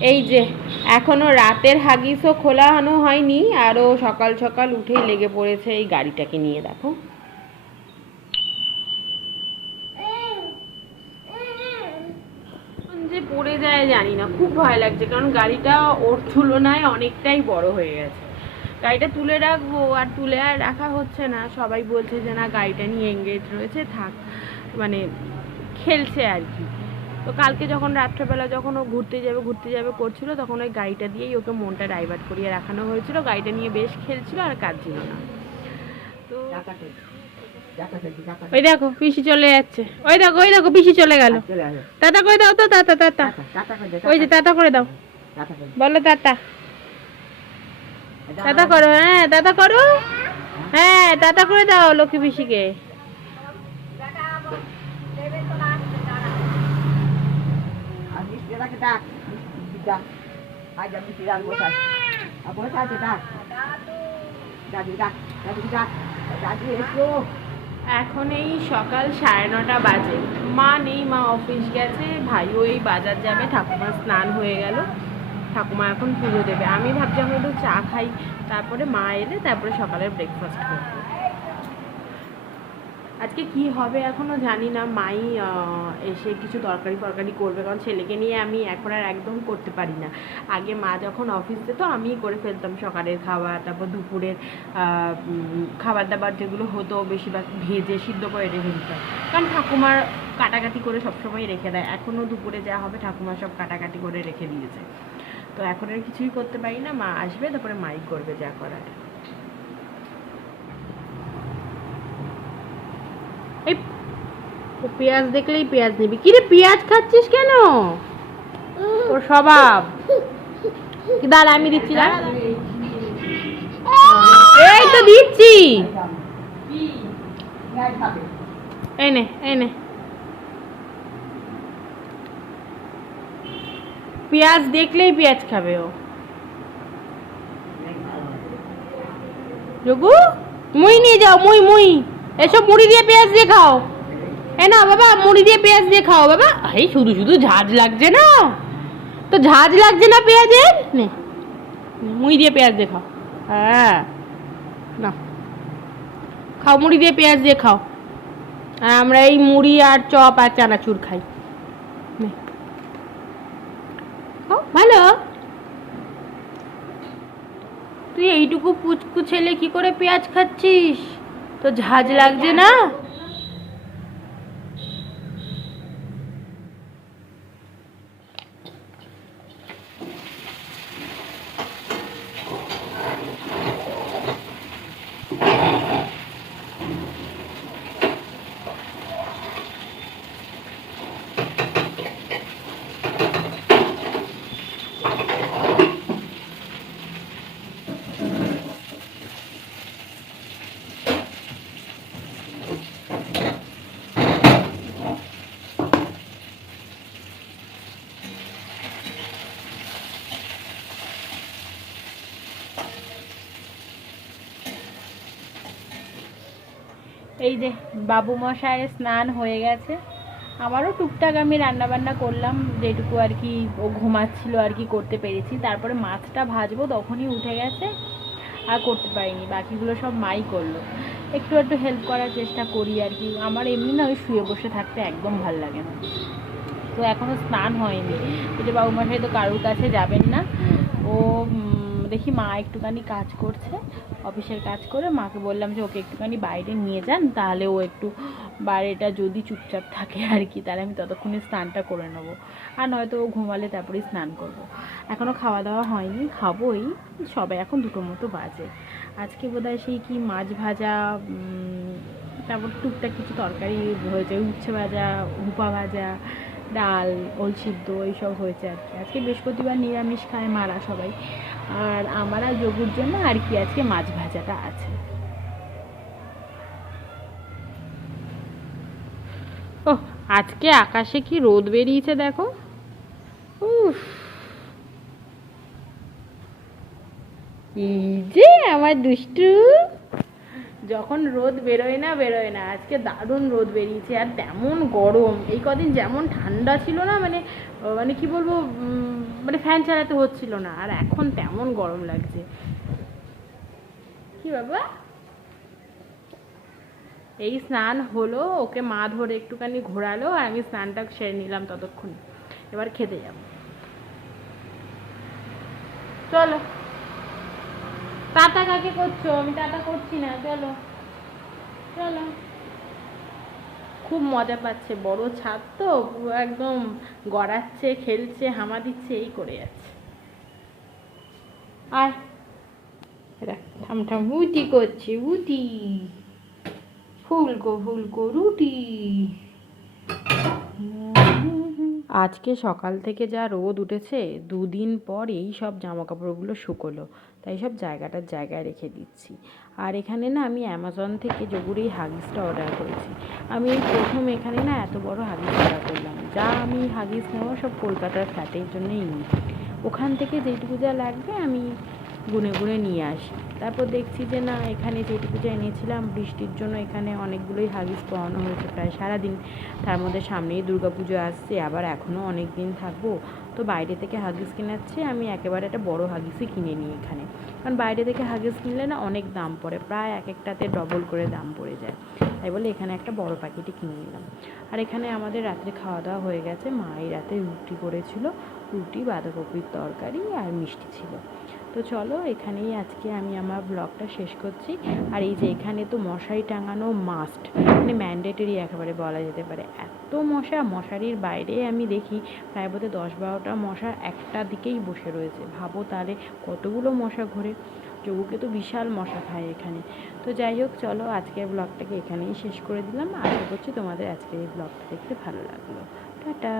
এই যে, এখনও রাতের হাগিসও খোলানো হয়নি, আরও সকাল সকাল উঠেই লেগে পড়েছে এই গাড়িটাকে নিয়ে, দেখো। যে পড়ে যায় জানি না, খুব ভয় লাগছে, কারণ গাড়িটা ওর তুলনায় অনেকটাই বড় হয়ে গেছে। গাড়িটা তুলে রাখব, আর তুলে আর রাখা হচ্ছে না, সবাই বলছে যে না, গাড়িটা নিয়ে এঙ্গেজ রয়েছে, থাক মানে খেলছে আর কি। তো কালকে যখন রাত্রেবেলা যখন ও ঘুরতে যাবে ঘুরতে যাবে করছিল তখন ওই গাড়িটা দিয়েই ওকে মনটা ডাইভার্ট করিয়ে রাখানো হয়েছিল। গাড়িটা নিয়ে বেশ খেলছিল আর কাজ ছিল না। তো ওই দেখো পিসি চলে যাচ্ছে। ওই দেখো ওই দেখো পিসি চলে গেল। টাটা করে দাও তো টাটা টাটা ওই যে টাটা করে দাও। বলো টাটা টাটা করো হ্যাঁ টাটা করো। হ্যাঁ টাটা করে দাও লক্ষ্মী পিসিকে। এখন এই সকাল সাড়ে নটা বাজে। মা নেই, মা অফিস গেছে, ভাইও এই বাজার যাবে, ঠাকুমার স্নান হয়ে গেল। ঠাকুমা এখন পুজো দেবে। আমি ভাবছি আমি একটু চা খাই, তারপরে মা এলে, তারপরে সকালের ব্রেকফাস্ট করব। আজকে কি হবে এখনও জানি না। মাই এসে কিছু তরকারি ফরকারি করবে কারণ ছেলেকে নিয়ে আমি এখন আর একদম করতে পারি না। আগে মা যখন অফিস যেত, আমিই করে ফেলতাম সকালের খাবার তারপর দুপুরের খাবার দাবার যেগুলো হতো বেশিরভাগ ভেজে সিদ্ধ করে রেখে দিতাম। কারণ ঠাকুমার কাটাকাটি করে সবসময় রেখে দেয়। এখনও দুপুরে যা হবে ঠাকুমা সব কাটাকাটি করে রেখে দিয়েছে। তো এখন আর কিছুই করতে পারি না। মা আসবে, তারপরে মাই করবে যা করার। এই পেঁয়াজ দেখলেই পেঁয়াজ নিবি। কি রে পেঁয়াজ খাচ্ছিস কেন? তোর স্বভাব। দাঁড়া, আমি দিচ্ছি, দাঁড়া। এই তো দিচ্ছি। নে, এই নে। পেঁয়াজ দেখলেই পেঁয়াজ খাবে ও। যোগু মুই নিয়ে যাও, মুই মুই। এসব মুড়ি দিয়ে পেঁয়াজ দিয়ে খাও। এ না বাবা, মুড়ি দিয়ে পেঁয়াজ দিয়ে খাও বাবা। এই শুধু শুধু ঝাঁজ লাগছে না। তো ঝাঁজ লাগছে না পেঁয়াজের? নে, মুড়ি দিয়ে পেঁয়াজ দিয়ে খাও। হ্যাঁ না খাও, মুড়ি দিয়ে পেঁয়াজ দিয়ে খাও। আর আমরা এই মুড়ি আর চপ আর চানাচুর খাই। ভালো। তুই এইটুকু পুচকু ছেলে কি করে পেঁয়াজ খাচ্ছিস? তো ঝাঁজ লাগছে না? এই যে বাবু মশাইয়ের স্নান হয়ে গেছে। আমারও টুকটাক আমি রান্না বান্না করলাম, যেটুকু আর কি ও ঘুমাচ্ছিল আর কি করতে পেরেছি। তারপরে মাছটা ভাজবো, তখনই উঠে গেছে, আর করতে পারিনি। বাকিগুলো সব মাই করল। একটু একটু হেল্প করার চেষ্টা করি আর কি। আমার এমনি না ওই শুয়ে বসে থাকতে একদম ভালো লাগে না। তো এখনও স্নান হয়নি। যে বাবু মশাই তো কারুর কাছে যাবেন না। ও দেখি মা একটুখানি কাজ করছে, অফিসের কাজ করে মাকে বললাম যে ওকে একটুখানি বাইরে নিয়ে যান, তাহলে ও একটু বাইরেটা যদি চুপচাপ থাকে আর কি, তাহলে আমি ততক্ষণে স্নানটা করে নেব। আর নয়তো ও ঘুমালে তারপরেই স্নান করব। এখনও খাওয়া দাওয়া হয়নি, খাবোই সবাই এখন দুটো মতো বাজে। আজকে বোধহয় সেই কি মাছ ভাজা তারপর টুকটাক কিছু তরকারি হয়েছে, উচ্ছে ভাজা, হুপা ভাজা, ডাল, ওল সিদ্ধ, এইসব হয়েছে আর কি। আজকে বৃহস্পতিবার নিরামিষ খায় মারা সবাই। আর আমার আর যোগুর জন্য আর কি আজকে মাছ ভাজাটা আছে। ও আজকে আকাশে কি রোদ বেরিয়েছে দেখো? উফ। এই যে আমার দুষ্টু। যখন রোদ বেরোয় না বেরোয় না, আজকে দারুণ রোদ বেরিয়েছে আর তেমন গরম। এই কদিন যেমন ঠান্ডা ছিল না মানে মানে কি বলব মানে ফ্যান চালাতে হচ্ছিল না, আর এখন তেমন গরম লাগছে। কি বাবা? এই স্নান হলো, ওকে মা ধরে একটুখানি ঘোরালো, আর আমি স্নানটা সেরে নিলাম ততক্ষণ। এবার খেতে যাব। চলো। টাটা কাকে করছ? আমি টাটা করছি না, চলো। চলো। খুব মজা পাচ্ছে, বড় ছাদ তো, পুরো একদম গড়াচ্ছে, খেলছে, হামা দিচ্ছে, এই করে যাচ্ছে। আর এরা, ঠাম ঠাম, উটি করছে, উটি। ফুলকো ফুলকো, রুটি। আজকে সকাল থেকে যা রোদ উঠেছে, দুদিন পর এই সব জামা কাপড়গুলো শুকোলো। তাই সব জায়গাটার জায়গায় রেখে দিচ্ছি। আর এখানে না আমি অ্যামাজন থেকে যোগুর এই হাগিসটা অর্ডার করেছি। আমি প্রথম এখানে না এত বড় হাগিস অর্ডার করলাম। যা আমি হাগিস নেওয়া সব কলকাতার ফ্ল্যাটের জন্যই নিই। ওখান থেকে যেটুকু যা লাগবে আমি গুনে গুনে নিয়ে আসি। তারপর দেখছি যে না, এখানে যেটুকু যা এনেছিলাম, বৃষ্টির জন্য এখানে অনেকগুলোই হাগিস পাওয়ানো হয়েছে। প্রায় সারাদিন তার মধ্যে সামনেই দুর্গাপুজো আসছে, আবার এখনও অনেক দিন থাকব। তো বাইরে থেকে হাগিস কেনাচ্ছে আমি একেবারে একটা বড় হাগিসই কিনে নিই এখানে। কারণ বাইরে থেকে হাগিস কিনলে না অনেক দাম পড়ে, প্রায় এক একটাতে ডবল করে দাম পড়ে যায়। তাই বলে এখানে একটা বড় প্যাকেটই কিনে নিলাম। আর এখানে আমাদের রাত্রে খাওয়া দাওয়া হয়ে গেছে মা এই রাতে রুটি করেছিল, রুটি, বাঁধাকপির তরকারি আর মিষ্টি ছিল। তো চলো এখানেই আজকে আমি আমার ব্লগটা শেষ করছি। আর এই যে এখানে তো মশারি টাঙানো মাস্ট মানে ম্যান্ডেটরি একেবারে বলা যেতে পারে। এত মশা, মশারির বাইরে আমি দেখি প্রায় বোধহয় দশ বারোটা মশা একটা দিকেই বসে রয়েছে। ভাবো তাহলে কতগুলো মশা ঘোরে। চবুকে তো বিশাল মশা খায় এখানে। তো যাই হোক, চলো আজকের ব্লগটাকে এখানেই শেষ করে দিলাম। আশা করছি তোমাদের আজকের এই ব্লগটা দেখতে ভালো লাগল। টাটা!